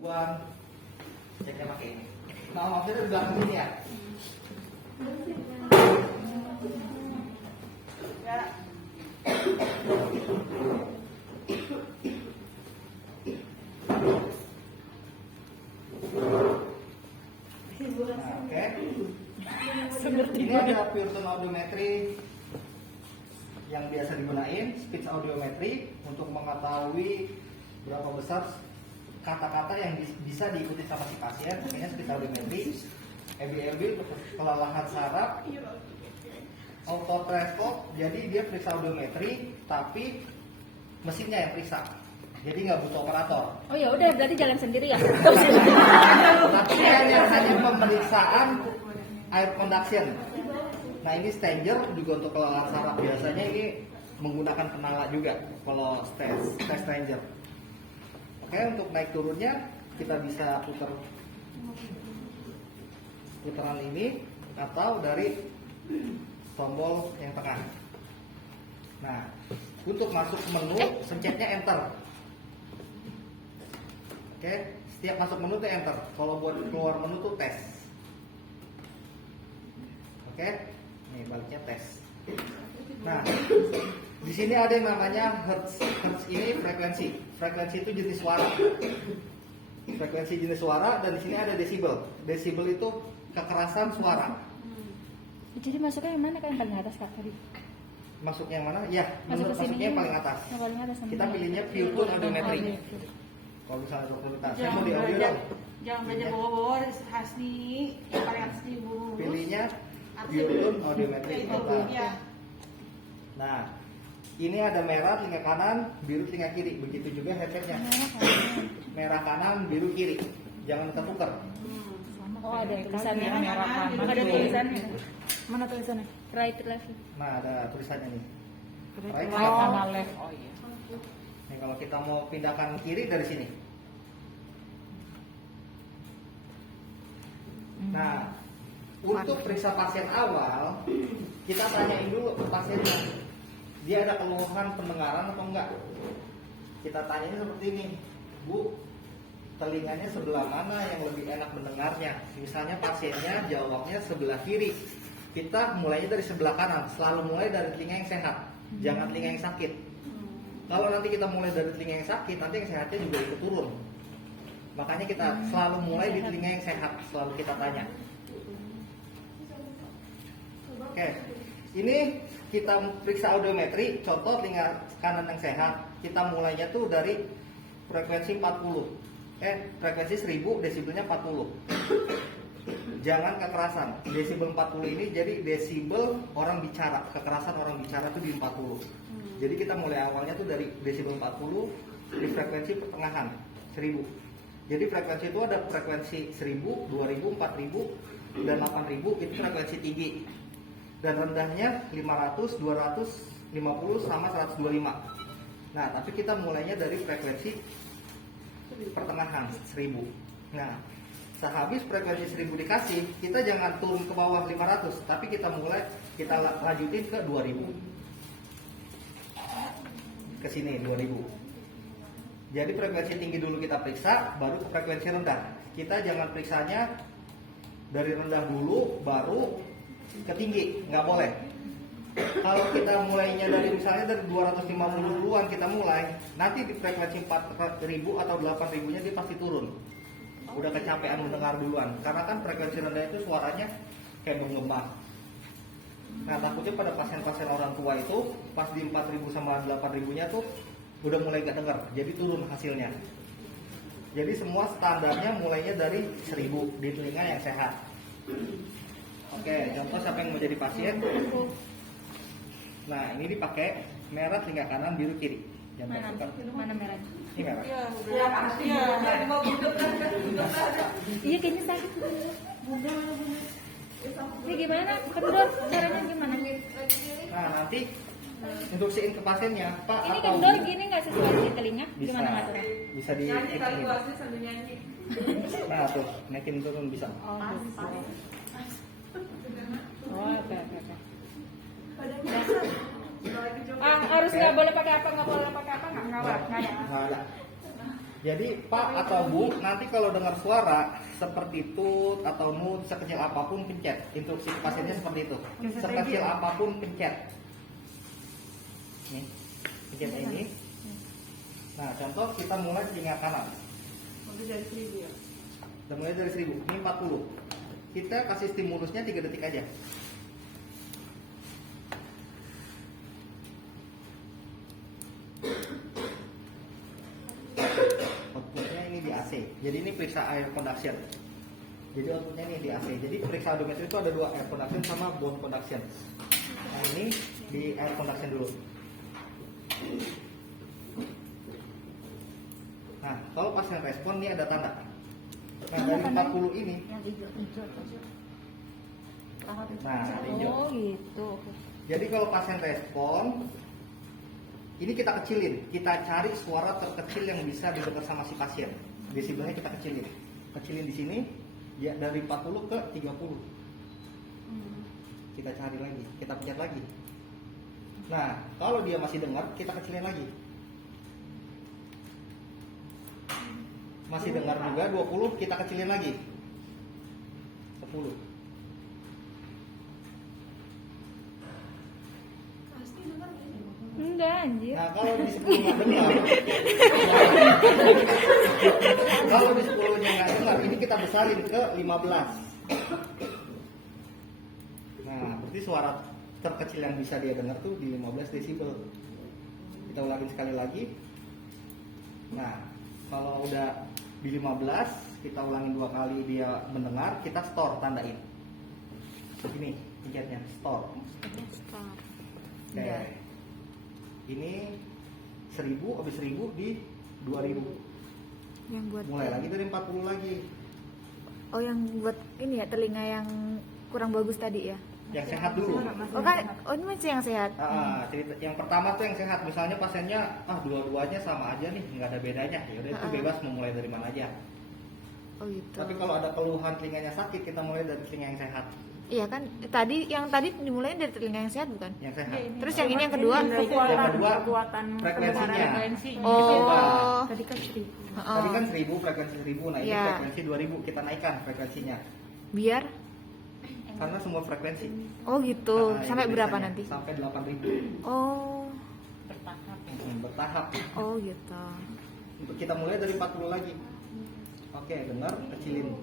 Buang ceknya pakai ini. Nah, maksudnya di belakang sini ya. Ya. Nah, oke. Seperti Ini ada pure tone audiometry yang biasa digunain, speech audiometry untuk mengetahui berapa besar kata-kata yang bisa diikuti sama si pasien. Makanya speech audiometry, EBLB untuk kelelahan saraf, auto threshold, jadi dia periksa audiometry tapi mesinnya yang periksa, jadi nggak butuh operator. Oh ya udah, berarti jalan sendiri ya. Tapi yang hanya pemeriksaan air conduction. Nah, ini stanger juga untuk kelelahan saraf. Biasanya ini menggunakan penala juga kalau tes stanger. Oke, untuk naik turunnya kita bisa putaran ini atau dari tombol yang tengah. Nah, untuk masuk menu pencetnya enter. Oke, setiap masuk menu tuh enter. Kalau buat keluar menu tuh tes. Oke, nih baliknya tes. Nah, di sini ada yang namanya hertz. Hertz ini frekuensi. Frekuensi itu jenis suara. Frekuensi jenis suara, dan di sini ada desibel. Desibel itu kekerasan suara. Jadi masuknya yang mana, Kak? Yang paling atas, Kak, tadi? Masuknya yang mana? Ya, Masuk ke sini. masuknya yang paling atas. Yang paling atas. Kita pilihnya pure tone audiometry. Kalau misalnya dokter kita, saya mau di audio dong. Jangan belajar bawa-bawa Hasni, yang paling atas di buru. Pilihnya pure tone audiometry. Ya. Nah, ini ada merah telinga kanan, biru telinga kiri. Begitu juga headsetnya. Merah kanan, biru kiri. Jangan ketukar. Oh, ada tulisannya. Merah kanan, biru Ada kiri. tulisannya. Mana tulisannya? Right, left. Nah, ada tulisannya nih. Right, Oh, left. Oh iya. Nih, kalau kita mau pindahkan kiri dari sini. Nah, untuk periksa pasien awal, kita tanyain dulu ke pasiennya, dia ada keluhan pendengaran atau enggak. Kita tanyain seperti ini, Bu, telinganya sebelah mana yang lebih enak mendengarnya? Misalnya pasiennya jawabnya sebelah kiri, kita mulainya dari sebelah kanan, selalu mulai dari telinga yang sehat, jangan telinga yang sakit. Kalau nanti kita mulai dari telinga yang sakit, nanti yang sehatnya juga ikut turun. Makanya kita selalu mulai di telinga yang sehat, selalu kita tanya. Oke, ini kita periksa audiometri, contoh telinga kanan yang sehat, kita mulainya tuh dari frekuensi 40. Frekuensi 1000, desibelnya 40. Jangan kekerasan. Desibel 40 ini jadi desibel orang bicara, kekerasan orang bicara tuh di 40. Jadi kita mulai awalnya tuh dari desibel 40 di frekuensi pertengahan 1000. Jadi frekuensi itu ada frekuensi 1000, 2000, 4000, dan 8000 itu frekuensi tinggi. Dan rendahnya 500, 250 sama 125. Nah, tapi kita mulainya dari frekuensi pertengahan 1000. Nah, sehabis frekuensi 1000 dikasih, kita jangan turun ke bawah 500, tapi kita lanjutin ke 2000. Ke sini 2000. Jadi frekuensi tinggi dulu kita periksa, baru ke frekuensi rendah. Kita jangan periksanya dari rendah dulu, baru ke tinggi, nggak boleh. Kalau kita mulainya dari misalnya dari 250 duluan kita mulai, nanti di frekuensi 4000 atau 8000 nya dia pasti turun. Udah kecapean mendengar duluan, karena kan frekuensi rendah itu suaranya kayak menggema. Nah, takutnya pada pasien-pasien orang tua itu pas di 4000 sama 8000 nya tuh udah mulai gak denger, jadi turun hasilnya. Jadi semua standarnya mulainya dari 1000 di telinga yang sehat. Oke, contoh siapa yang mau jadi pasien? Nah, ini dipakai merah telinga kanan, biru kiri. Jangan Mana? tukar. Mana merah? Ini merah. Iya, Iya, kayaknya sakit. Ini gimana? Kendor, caranya gimana? Nah, nanti instruksiin ke pasiennya, Pak, Ini atau kendor Bu. gini nggak sesuai di telinga? Bisa, Gimana ngaturnya? bisa di nah tuh, naikin turun bisa. Oh, gitu. Oh, oke. Harus nggak boleh pakai apa, nggak boleh pakai apa, nggak ada. Nggak ada. Jadi Pak atau Bu, nanti kalau dengar suara seperti tut atau mut, sekecil apapun pencet. Instruksi pasiennya seperti itu. Sekecil apapun pencet. Nih, pencet ini. Nah, contoh kita mulai telinga kanan. Mulai dari 1000 ya. Kita mulai dari 1000, ini 40. Kita kasih stimulusnya 3 detik aja. Outputnya ini di AC. Jadi ini periksa air conduction. Jadi outputnya ini di AC. Jadi periksa odometer itu ada 2, air conduction sama bone conduction. Nah ini di air conduction dulu. Nah kalau pasien respon ini ada tanda. Nah dari 40 ini, Yang hijau. nah ada hijau. Oh gitu. Oke. Jadi kalau pasien respon, ini kita kecilin, kita cari suara terkecil yang bisa didengar sama si pasien. Desibelnya kita kecilin di sini, ya dari 40 ke 30. Kita cari lagi, kita pencet lagi. Nah, kalau dia masih dengar, kita kecilin lagi. Masih dengar juga 20, kita kecilin lagi. 10. Enggak anjir. Nah kalau di 10 nggak dengar, kalau di 10-nya nggak dengar, ini kita besarin ke 15. Nah berarti suara terkecil yang bisa dia dengar tuh di 15 desibel. Kita ulangin sekali lagi. Nah kalau udah di 15, kita ulangin 2 kali dia mendengar, kita store, tandain. Ini pencetnya store. Oke. Ini 1000, habis 1000 di 2000. Yang buat Mulai lagi dari 40 lagi. Oh, yang buat ini ya, telinga yang kurang bagus tadi ya. Yang sehat dulu. Oh kan, oh ini masih yang sehat. Cerita yang pertama tuh yang sehat. Misalnya pasiennya dua-duanya sama aja nih, nggak ada bedanya. Ya udah itu bebas mau mulai dari mana aja. Oh gitu. Tapi kalau ada keluhan telinganya sakit, kita mulai dari telinga yang sehat. Iya kan, yang tadi dimulai dari telinga yang sehat bukan? Yang sehat. Terus yang ini yang kedua? Yang kedua frekuensinya. Oh. Tadi kan 1000. Tadi kan 1000, frekuensi 1000. Nah ini Iya. frekuensi 2000, kita naikkan frekuensinya. Biar? Karena semua frekuensi. Oh gitu. Nah, Sampai ini berapa biasanya nanti? Sampai 8000. Oh. Bertahap. Oh gitu. Untuk kita mulai dari 40 lagi. Oke, dengar, kecilin.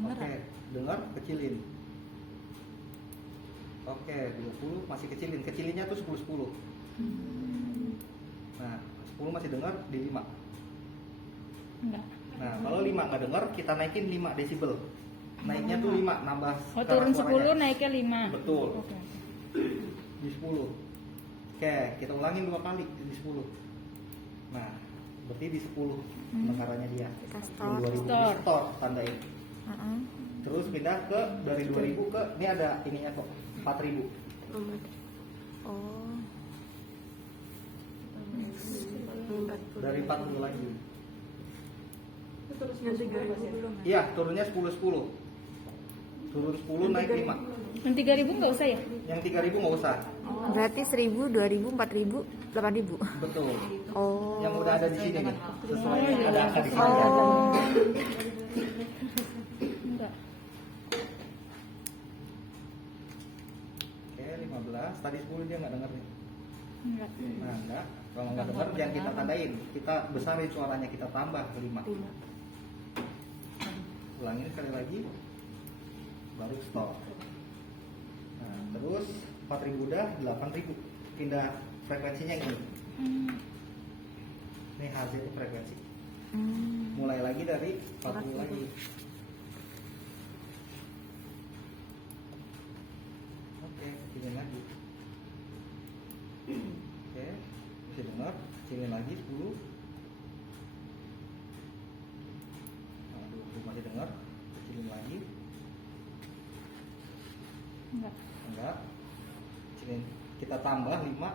Oke, dengar, kecilin. Oke, 20 masih kecilin. Kecilinnya tuh 10-10. Nah, 10 masih dengar di 5. Enggak. Nah, kalau 5 nggak dengar, kita naikin 5 desibel. Naiknya tuh 5, nambah. Oh, turun suaranya. 10 naiknya 5. Betul. Oke. Di 10. Oke, kita ulangin 2 kali di 10. Nah, berarti di 10 pendengarannya dia. Kita Di store. 2000 Store. di store, tandain. Heeh. Terus pindah ke dari 2000 ke ini ada ininya kok 4000. Oh. Dari 40 lagi. Yang 3000 belum. Iya, turunnya 10-10. Turun 10 naik 5. Yang 3000 enggak usah ya? Yang 3000 nggak usah. Berarti 1000, 2000, 4000, 8000. Betul. Oh. Yang udah ada di sini nih. Sesuai ada angka di sini. Oh. Enggak. Oke, 15. Tadi 10 dia nggak denger nih. Enggak. Nah, enggak. Kalau nggak denger jangan kita tandain. Kita besarin suaranya, kita tambah ke 5. Ulangin sekali lagi. Baru stop. Nah, terus 4000 udah, 8000. Pindah frekuensinya ini. Ini hasil frekuensi. Mulai lagi dari 40 lagi. Oke, kecilin lagi. Oke, bisa dengar. Kecilin lagi 10. Nah, 20 masih dengar. Kecilin lagi. Enggak. Kecilin. Kita tambah 5.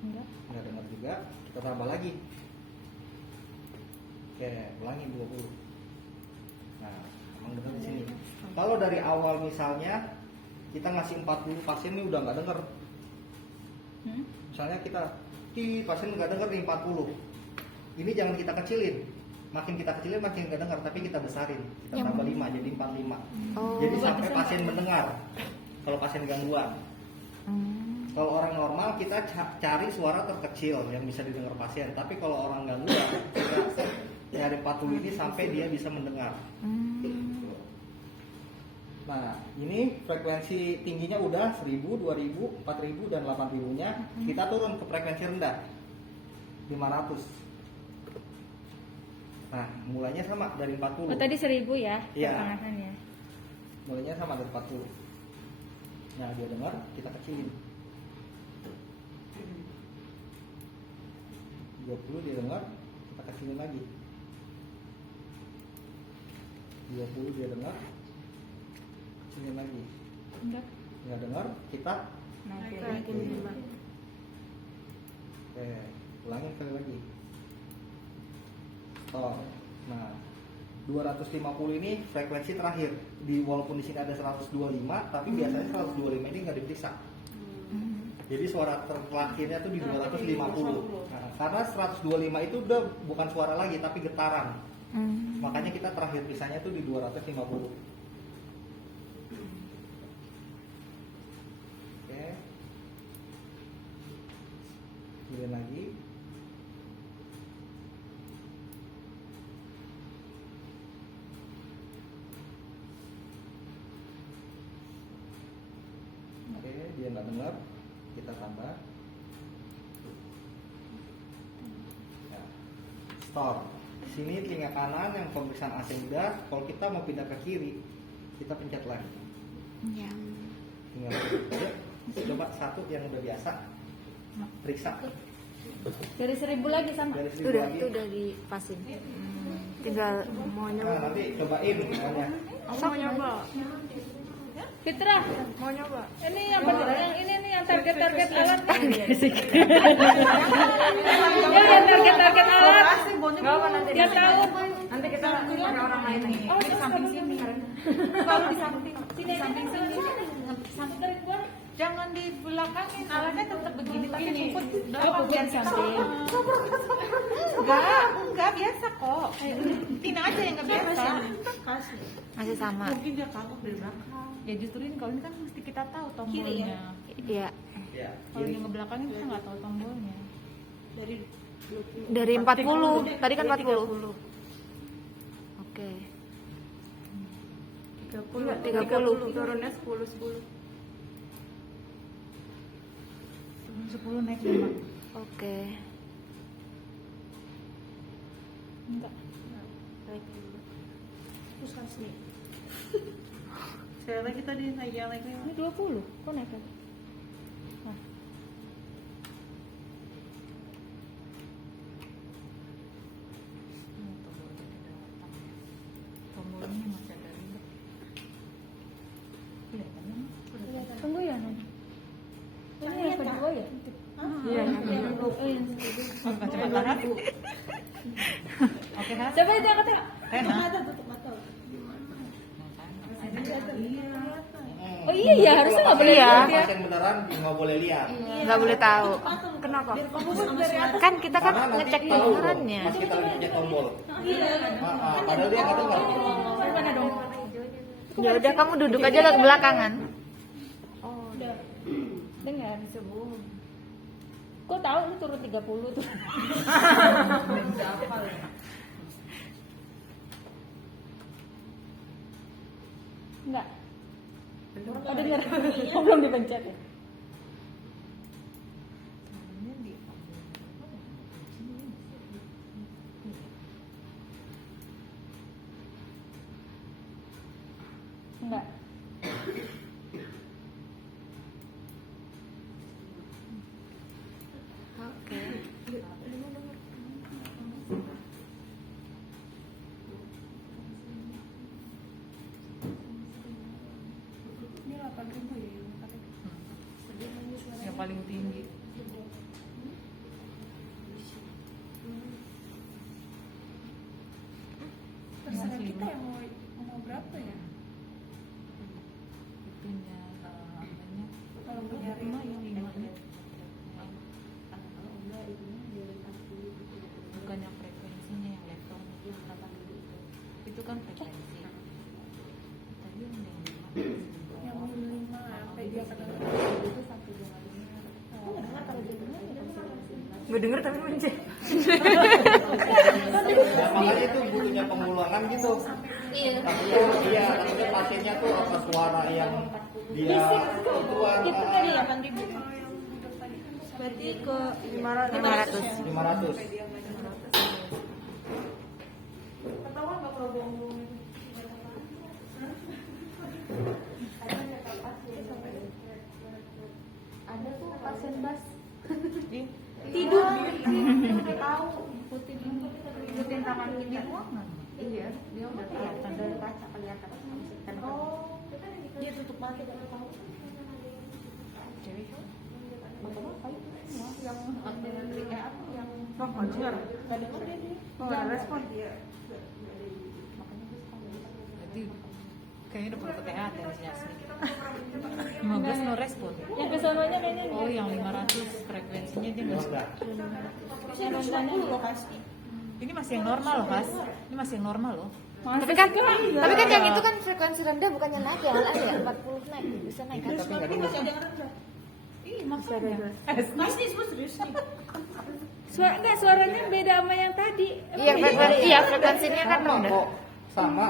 Enggak dengar juga. Kita tambah lagi. Oke, ulangi 20. Nah, emang dengar di sini. Kalau dari awal misalnya kita ngasih 40 pasien ini udah nggak dengar. Misalnya kita pasien nggak dengar nih 40. Ini jangan kita kecilin. Makin kita kecilin makin nggak dengar, tapi kita besarin. Kita Yang tambah 5 jadi 45. Oh. Jadi sampai pasien mendengar. Kalau pasien gangguan. Kalau orang normal kita cari suara terkecil yang bisa didengar pasien. Tapi kalau orang gangguan kita cari 40 ini sampai dia bisa mendengar. Nah, ini frekuensi tingginya udah 1000, 2000, 4000 dan 8000-nya. Kita turun ke frekuensi rendah 500. Nah, mulainya sama dari 40. Oh, tadi 1000 ya? Iya. Pertengahannya. Mulainya sama dari 40. Nah, dia dengar, kita kecilin. 20 dia dengar, kita kecilin lagi. 20 dia dengar, kecilin lagi. Nggak dengar, kita Naikin 5. Oke, ulangin sekali lagi. Stop. Nah, 250 ini frekuensi terakhir. Walaupun di sini ada 125, tapi biasanya 125 ini nggak diperiksa. Jadi suara terakhirnya tuh di 250. Nah, karena 125 itu udah bukan suara lagi, tapi getaran. Makanya kita terakhir pisahnya tuh di 250. Oke. Kemudian lagi. Oke, dia nggak dengar, kita tambah. Ya. Stop. Sini telinga kanan yang pemeriksaan AC udah. Kalau kita mau pindah ke kiri, kita pencet lagi. Ya. Tinggal ya. Coba satu yang udah biasa. Periksa. Dari 1000 lagi sama. Dari 1000 Udah, lagi. itu udah dipasin. Tinggal mau Nah, nyoba. nanti cobain misalnya. Aku mau nyoba. Fitra, Mau nyoba. ini yang yang target-target alat kan? Ya, yang target-target alat. Enggak apa nanti. Dia tahu. Nanti kita ada orang lain lagi. Oh, Di samping sini. Kalau di samping Sini samping sini. Samping dari gua. jangan di belakangin, alatnya tetap begini tapi jemput Oh, bukan samping. enggak biasa kok. Tina aja yang enggak biasa. Masih sama. Mungkin dia kagok dari belakang. Ya justru ini kalau ini kan mesti kita tahu tombolnya. Iya. Ya, Kalau kiri. yang ngebelakangin kita nggak tahu tombolnya. Dari 40. Tadi kan 40. Oke. 30. Turunnya 10. 10 naik 5. Oke. Enggak. Naik 5. Terus kasih. Saya lagi tadi naik yang naik 5. Ini 20. Kok naik lagi? Nah. Tombolnya masih ada ribet. Tunggu ya, Nan. Ini yang kedua ya? Iya, Oh, yang kedua. cepat banget. Oke, Has. Coba itu angkat ya. Rena. Oh iya ya, harusnya nggak boleh Kalau lihat ya. pasien beneran nggak boleh lihat. Nggak boleh tahu. Kenapa? Kan kita kan Karena nanti ngecek tahu dong, kedengarannya. pas kita lagi pencet tombol. Padahal dia nggak dengar. Gimana dong? Ya udah kamu duduk aja ke belakangan. Oh, udah. Dengar sebelum. Kok tahu lu turun 30 tuh? Enggak. Oh, dengar. Oh, belum dipencet ya? Enggak. Oke. Ini 8.000 ya yang paling tinggi. Terserah kita yang mau berapa ya? Itunya, angkanya. Kalau punya 5 ya 5 nya. Gue denger tapi mencet. Nah, makanya itu butuhnya pengulangan gitu. Iya. Iya, takutnya pasiennya tuh apa suara yang dia keluar Itu tadi 8.000. Berarti ke 500. 500. Ketahuan nggak kalau bohong? Ada tuh pasien bas Tidur. Tahu. Ikutin tangan ini. Iya, dia udah kelihatan dari kaca kelihatan. Oh. Dia tutup mata nggak tahu. Cewek kan? Bapak-bapak itu semua yang dengan apa yang Bang Fajar. nggak denger dia. Oh, ada respon dia. Berarti kayaknya udah perlu ke THT si Asli. 15 no respon. Yang kesananya kayaknya Oh, yang 500 frekuensinya dia nggak suka. Bisa 20 loh kasih. Ini masih yang normal loh, Kas. Ini masih yang normal loh. tapi kan yang itu kan frekuensi rendah bukannya naik ya, malah ya 40 naik bisa naik kan. Tapi nggak dulu. Masih ada yang rendah. Ih, makanya. Masih serius nih. Suaranya beda sama yang tadi. Iya frekuensinya kan Sama rendah. kok. Sama.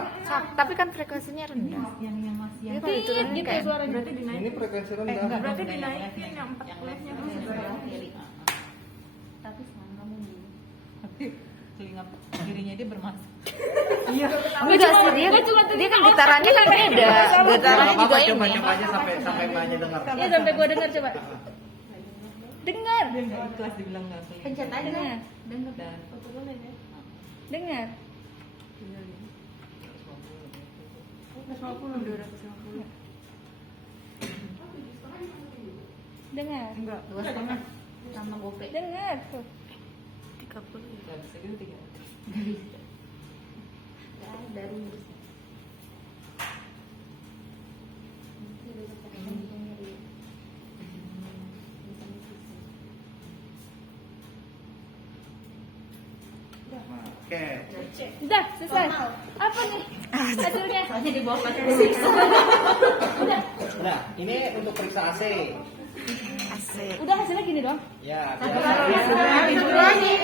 Tapi kan frekuensinya rendah. Yang masih yang Itu diturunin Gitu kayak suaranya. Ini frekuensi rendah. enggak, Berarti bukan dinaikin yang 40-nya yang kiri. tapi sama mungkin. Tapi telinga kirinya dia bermasalah. Enggak sih dia kan getarannya kan beda. Getarannya juga Coba ini. aja sampai mbaknya dengar. Iya sampai gua dengar coba. Dengar. Dia nggak ikhlas dibilang nggak kelihatan. Pencet aja. Dengar. Dan Dengar. 250. Dengar. Enggak. 2,5 sama gope. Dengar tuh. 30. nggak bisa gitu 3. Ya, dari Oke. Udah, selesai. Apa nih? Hasilnya. soalnya di bawah pakai Nah, ini untuk periksa AC. Udah hasilnya gini dong. Ya, Satu lagi.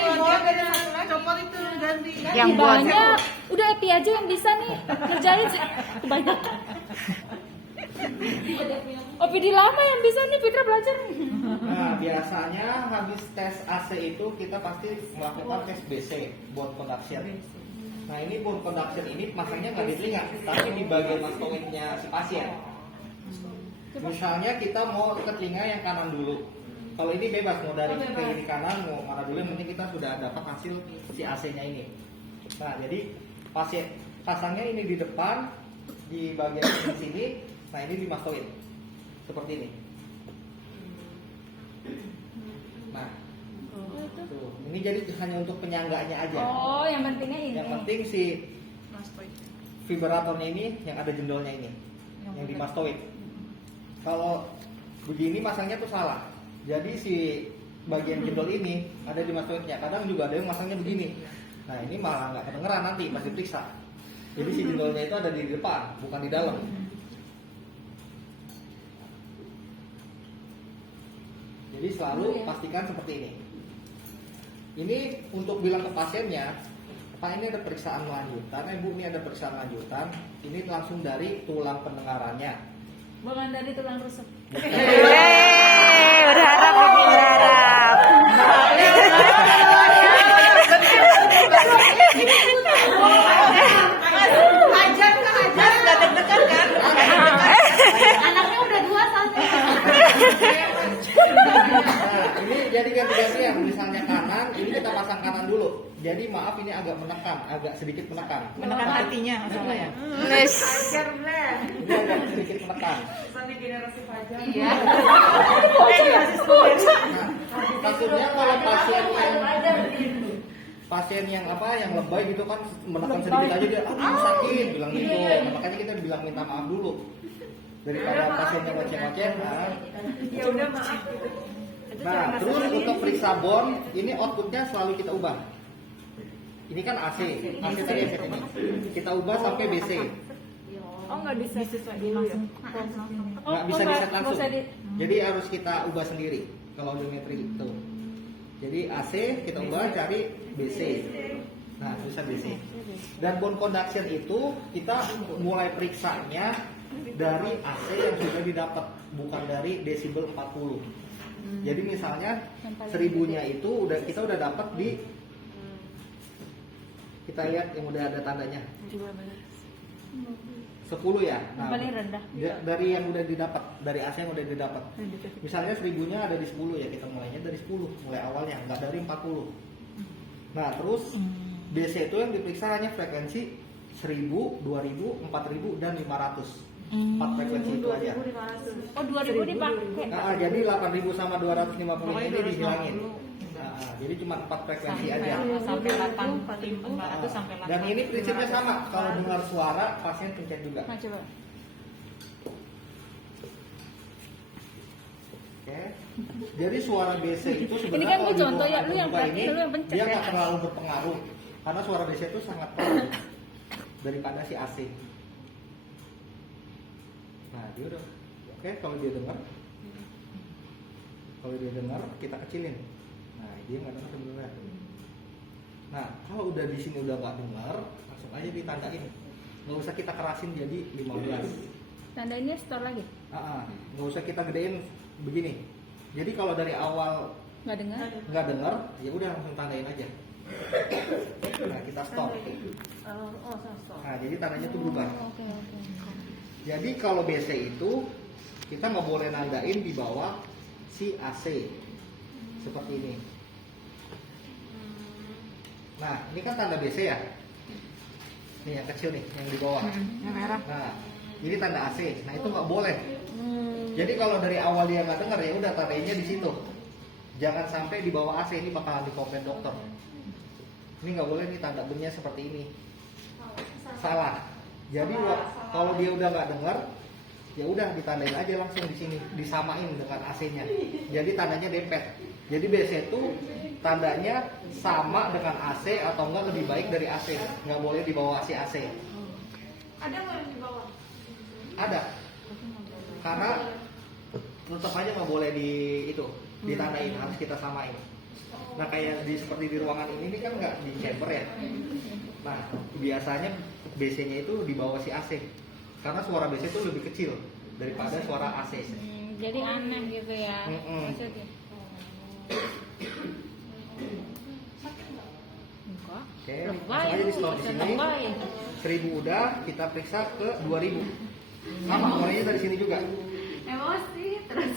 Bawa dari satu lagi. Copot itu ganti. yang buat Banyak. Udah Epi aja yang bisa nih ngerjain kebanyakan. OPD lama yang bisa nih Fitra belajar nih. Nah, biasanya habis tes AC itu kita pasti melakukan tes BC, bone conduction. Nah, ini bone conduction ini masangnya nggak di telinga, tapi di bagian mastoidnya si pasien. Misalnya kita mau ke telinga yang kanan dulu. Kalau ini bebas mau dari kiri kanan mau mana dulu, yang penting kita sudah dapat hasil si AC-nya ini. Nah, jadi pasien pasangnya ini di depan di bagian sini. Nah, ini di mastoid. Seperti ini. Nah, tuh. Ini jadi hanya untuk penyangganya aja. Oh, yang pentingnya ini. Yang penting si vibratornya ini yang ada jendolnya ini, yang di mastoid. Kalau begini masangnya tuh salah. Jadi si bagian jendol ini ada di mastoidnya. Kadang juga ada yang masangnya begini. Nah, ini malah nggak kedengeran nanti pas diperiksa. Jadi si jendolnya itu ada di depan, bukan di dalam. Jadi selalu pastikan seperti ini. Ini untuk bilang ke pasiennya, Pak ini ada periksaan lanjutan, Ibu ini ada periksaan lanjutan. Ini langsung dari tulang pendengarannya. Bukan dari tulang rusuk. berharap Ajar nggak deg-degan kan? anaknya udah 2 sampai Nah, ini jadi ganti-gantian. Misalnya kanan, ini kita pasang kanan dulu. Jadi maaf ini agak menekan, agak sedikit menekan. Menekan hatinya masalah ya. Ajar bener. Ini agak sedikit menekan. Soalnya generasi Fajar. iya Nah, takutnya kalau pasien yang apa yang lebay gitu kan menekan sedikit aja dia sakit bilang gitu. Nah, makanya kita bilang minta maaf dulu daripada pasiennya ngoceh-ngoceh. Ya udah maaf. Nah, terus untuk periksa bone ini outputnya selalu kita ubah. Ini kan AC tadi AC ini. Kita ubah sampai BC. Oh, nggak bisa. Langsung Nggak bisa di set langsung. Nggak usah Jadi harus kita ubah sendiri kalau audiometri itu. Jadi AC kita ubah cari BC. Nah, tulisan BC. Dan bone conduction itu kita mulai periksanya dari AC yang sudah didapat, bukan dari desibel 40. Jadi misalnya 1000-nya itu kita udah dapat di, kita lihat yang udah ada tandanya 10 ya. Nah, paling rendah. dari yang udah didapat, dari AC yang udah didapat. Misalnya 1000-nya ada di 10 ya, kita mulainya dari 10, mulai awalnya, nggak dari 40. Nah, terus BC itu yang diperiksa hanya frekuensi 1000, 2000, 4000, dan 500. 4 frekuensi itu aja. Oh 2000 dipakai. Nah, jadi 8000 sama 250 ini dihilangin. Nah, jadi cuma 4 frekuensi aja. Sampai 800 sampai 800. Dan ini prinsipnya sama. Kalau dengar suara, pasien pencet juga. Nah, coba. Oke. Jadi suara BC itu sebenarnya Ini kan kalau gue contoh ya, di lu yang ruangan terbuka lu yang pencet dia ya. nggak terlalu berpengaruh karena suara BC itu sangat pelan daripada si AC. Nah, dia udah. Oke, kalau dia dengar, kita kecilin. Nah, dia nggak dengar sebenarnya. Nah, kalau udah di sini udah nggak dengar, langsung aja ditandain. Nggak usah kita kerasin jadi 15. Tandainnya store lagi. Nggak usah kita gedein begini. Jadi kalau dari awal Nggak dengar. nggak dengar, ya udah langsung tandain aja. Nah, kita stop. Nah, jadi tandanya tuh berubah. Oke. Jadi kalau BC itu kita nggak boleh nandain di bawah si AC seperti ini. Nah, ini kan tanda BC ya. Nih yang kecil nih, yang di bawah. Yang merah. Nah, ini tanda AC. Nah, itu nggak boleh. Jadi kalau dari awal dia nggak dengar, ya udah tandainnya di situ. Jangan sampai di bawah AC, ini bakalan dikomplain dokter. Ini nggak boleh nih tanda bennya seperti ini. Salah. Jadi kalau dia udah nggak dengar, ya udah ditandain aja langsung di sini, disamain dengan AC-nya. Jadi tandanya dempet. Jadi BC itu tandanya sama dengan AC atau enggak lebih baik dari AC. Nggak boleh di bawah si AC. Ada nggak yang di bawah? Ada. Karena tetap aja nggak boleh ditandain, harus kita samain. Nah, kayak seperti di ruangan ini kan nggak di chamber ya. Nah, biasanya BC-nya itu di bawah si AC. Karena suara BC itu lebih kecil daripada suara AC. Jadi aneh gitu ya. Mm-mm. Maksudnya. Enggak. Oke, langsung aja di stop di sini. 1000 udah, kita periksa ke 2000. Sama, mulainya dari sini juga. Emosi terus.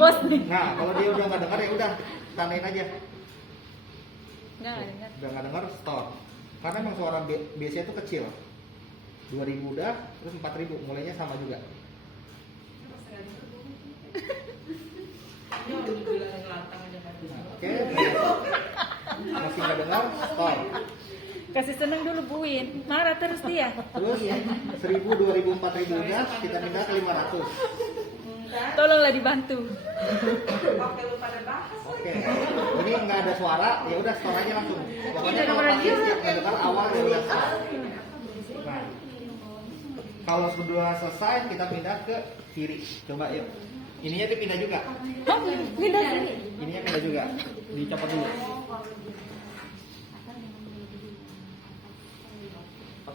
Bos nih. Nah, kalau dia udah nggak dengar ya udah tandain aja. Enggak dengar. Udah nggak dengar, stop. Karena memang suara BC itu kecil. 2000 udah, terus 4000 mulainya sama juga. Oke, masih nggak dengar, stop. Kasih seneng dulu Buin. Marah terus dia. Terus 1000, 2000, 4000 udah, kita pindah ke 500. Tolonglah dibantu. Oke, lu pada bahas. Oke, ini nggak ada suara, ya udah stop aja langsung. Pokoknya kalau pasti setiap nggak dengar awal ya udah stop. Nah, kalau sudah selesai kita pindah ke kiri. Coba yuk. Ininya dipindah juga. Oh, pindah sini. Ininya pindah juga. Dicopot dulu.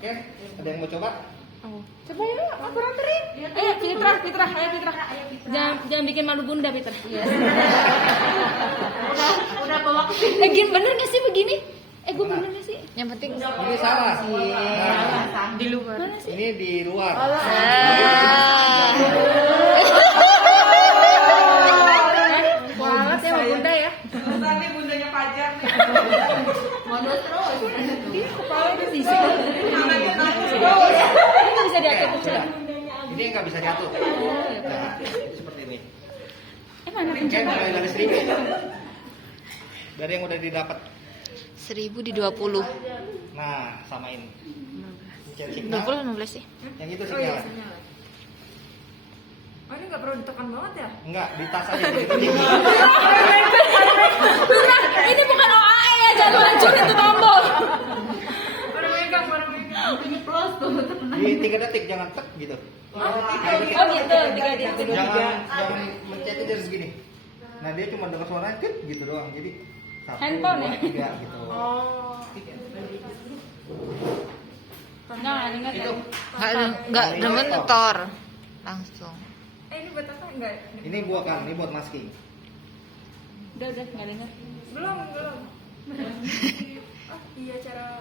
Oke, ada yang mau coba? Coba ya, aku anterin. Ayo Fitra, ayo Fitra. Jangan bikin malu Bunda, Fitra. Udah bawa ke sini. Bener gak sih begini? Gue bener gak sih? Yang penting Ini salah. Nah, di luar. Mana sih? ini di luar. Kualat ya sama Bunda ya. Terus nanti bundanya Fajar nih. Modus terus. Dia kepalanya di sini. Namanya nangis Ini terus. nggak bisa diatur Oke, kecil. sudah. Ini nggak bisa diatur. Nah, seperti ini. Mana Oke, mulai dari 1000. Dari yang udah didapat. 1000 di 20. Nah, samain. Cek signal. 20 15 sih. Yang itu sinyal. Oh, ini nggak perlu ditekan banget ya? Enggak, di tas aja gitu. Ini bukan OAE ya, jangan hancurin tuh tombol. Baru megang. Ini plus tuh. Di 3 detik jangan tek gitu. Oh gitu, 3 detik. Jangan mencetnya dari segini. Nah dia cuma dengar suaranya tit gitu doang. Jadi 1, Handphone 2, ya? 3 gitu. Oh. Enggak dengar ya. Itu Nggak demen motor langsung. Ini buat apa enggak? ini bukan, ini buat masking. Udah enggak dengar. Belum. Oh, iya cara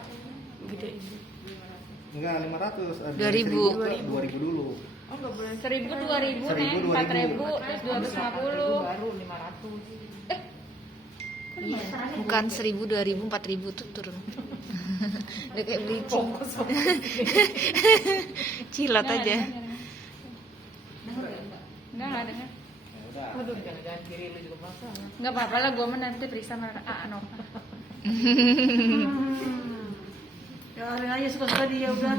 Enggak 500, 2000. 2000 dulu. Oh, enggak boleh. 1000, 2000, 1000, 4000, terus 250. Baru 500. Bukan 1000, 2000, 4000 tuh turun. Udah kayak bleaching. Cilot aja. Enggak dengar. Ya udah. Aduh, jangan kiri lu juga masalah. Enggak apa-apa lah, gua mah nanti periksa sama Nova. Ya orang aja suka-suka dia udah.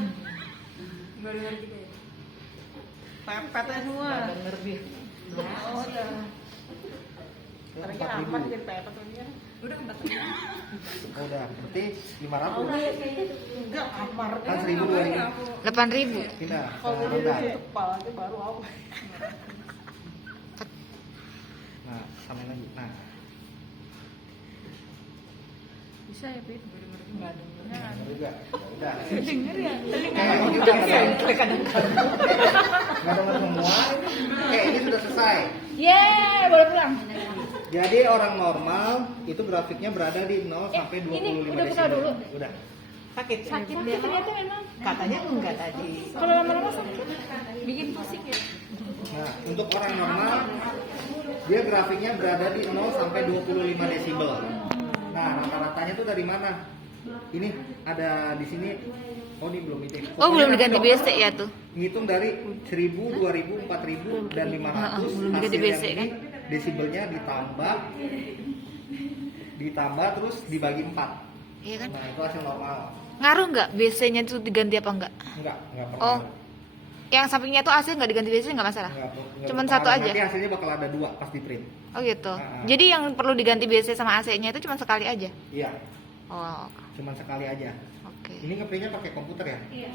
Enggak dengar juga ya. Pepetnya semua. Enggak denger dia. Oh udah. Ternyata aman 4000. jadi pepet dia. Udah 4. Oh, udah, berarti 500. Enggak amar. Kan 1000, 2000. 8000. Pindah. Kalau Nah, rendah. dia kepala aja baru apa? Nah, samain lagi. Nah, Bisa ya, Pit? Enggak denger. benar juga. Ya udah. Denger ya? Nggak dengar semua. Oke, ini sudah selesai. Yeay, boleh pulang. Jadi orang normal itu grafiknya berada di 0 sampai 25 ini udah buka desibel. dulu. Udah. Sakit. Sakit dia ternyata memang. Katanya enggak tadi. Kalau lama-lama sakit, bikin pusing ya. Nah, untuk orang normal dia grafiknya berada di 0 sampai 25 desibel. Nah, rata-ratanya tuh dari mana? Ini ada di sini. Oh, ini belum ini. Oh, belum Pokoknya diganti nanti BC ya tuh. ngitung dari 1000, 2000, 4000 dan 500. Belum diganti Hasil BC yang kan? ini desibelnya ditambah terus dibagi 4. Iya kan? Nah, itu hasil normal. Ngaruh nggak BC-nya tuh diganti apa enggak? Enggak pernah. Oh, yang sampingnya tuh AC nggak diganti BC nggak masalah? Enggak Cuman berpengaruh. satu aja? Nanti hasilnya bakal ada 2 pas di print. Oh gitu. Nah. Jadi yang perlu diganti BC sama AC-nya itu cuma sekali aja. Iya, Oh, cuman sekali aja. oke. Ini ngeprintnya pakai komputer ya? Iya.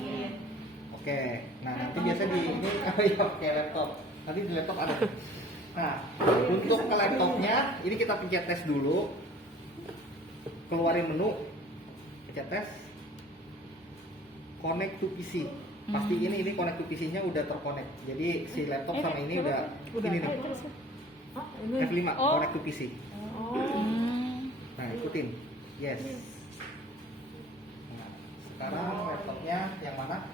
Oke. Nah, nanti biasa di ini ya pakai laptop. Nanti di laptop ada. Nah, untuk ke laptopnya ini kita pencet tes dulu. Keluarin menu. Pencet tes. Connect to PC. Pasti ini connect to PC-nya udah terconnect. Jadi si laptop sama ini udah ini nih. F5 Oh. connect to PC. Hmm. Nah, ikutin. Yes. Nah, sekarang laptopnya yang mana?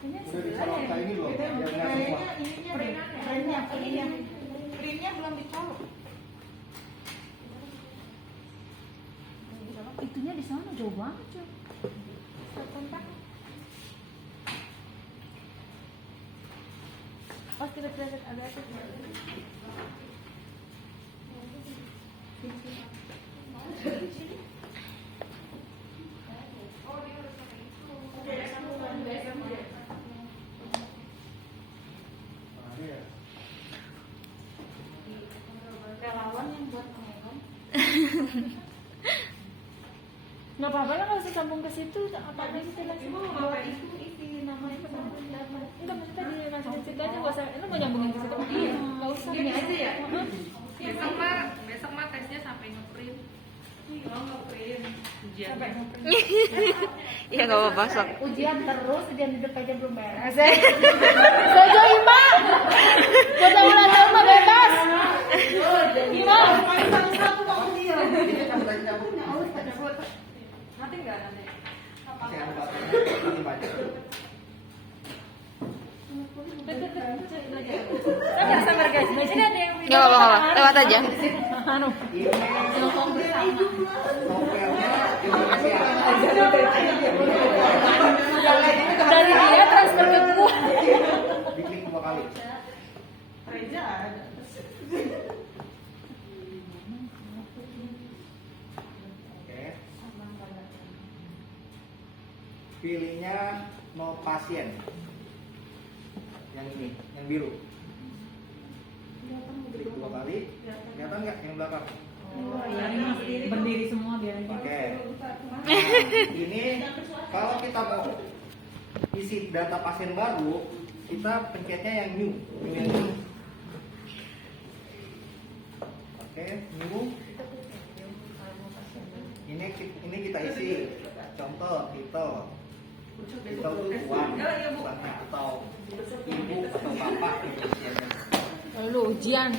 Udah dicolok kayak ini belum? Biar nggak semua. Printnya belum dicolok. Itunya di sana jauh banget, cuy. Kontak. Oh, kira-kira ada apa? Nah, iya. Relawan yang buat mengekom. Nggak apa-apa lah kalau sambung ke situ, apa lagi kita lagi bawa itu isi namanya enggak maksudnya di masukin situ aja nggak usah, lu mau nyambungin ke situ nggak usah gini aja ya. Besok mah tesnya sampai ngeprint. Oh, ngeprint. Ujian. Iya nggak apa-apa sok. Ujian terus, ujian hidup aja belum beres. Sojo Ima, udah ulang tahun mah bebas. Ima, Mati enggak nanti? Masih ada baterainya, nanti baca. sabar guys. Ini ada yang Nggak apa-apa, lewat aja. anu. Ini softwarenya Indonesia. Dari dia transfer ke gua. Diklik 2 kali. Reja ada. Oke. Pilihnya no pasien. Yang ini, yang biru. Klik 2 kali. Kelihatan nggak yang belakang? Berdiri semua dia. Oke. Nah, ini kalau kita mau isi data pasien baru, kita pencetnya yang new yang new. Oke, new. Ini kita isi. Contoh titel itu uang atau ibu atau bapak gitu isiannya. Lalu ujian.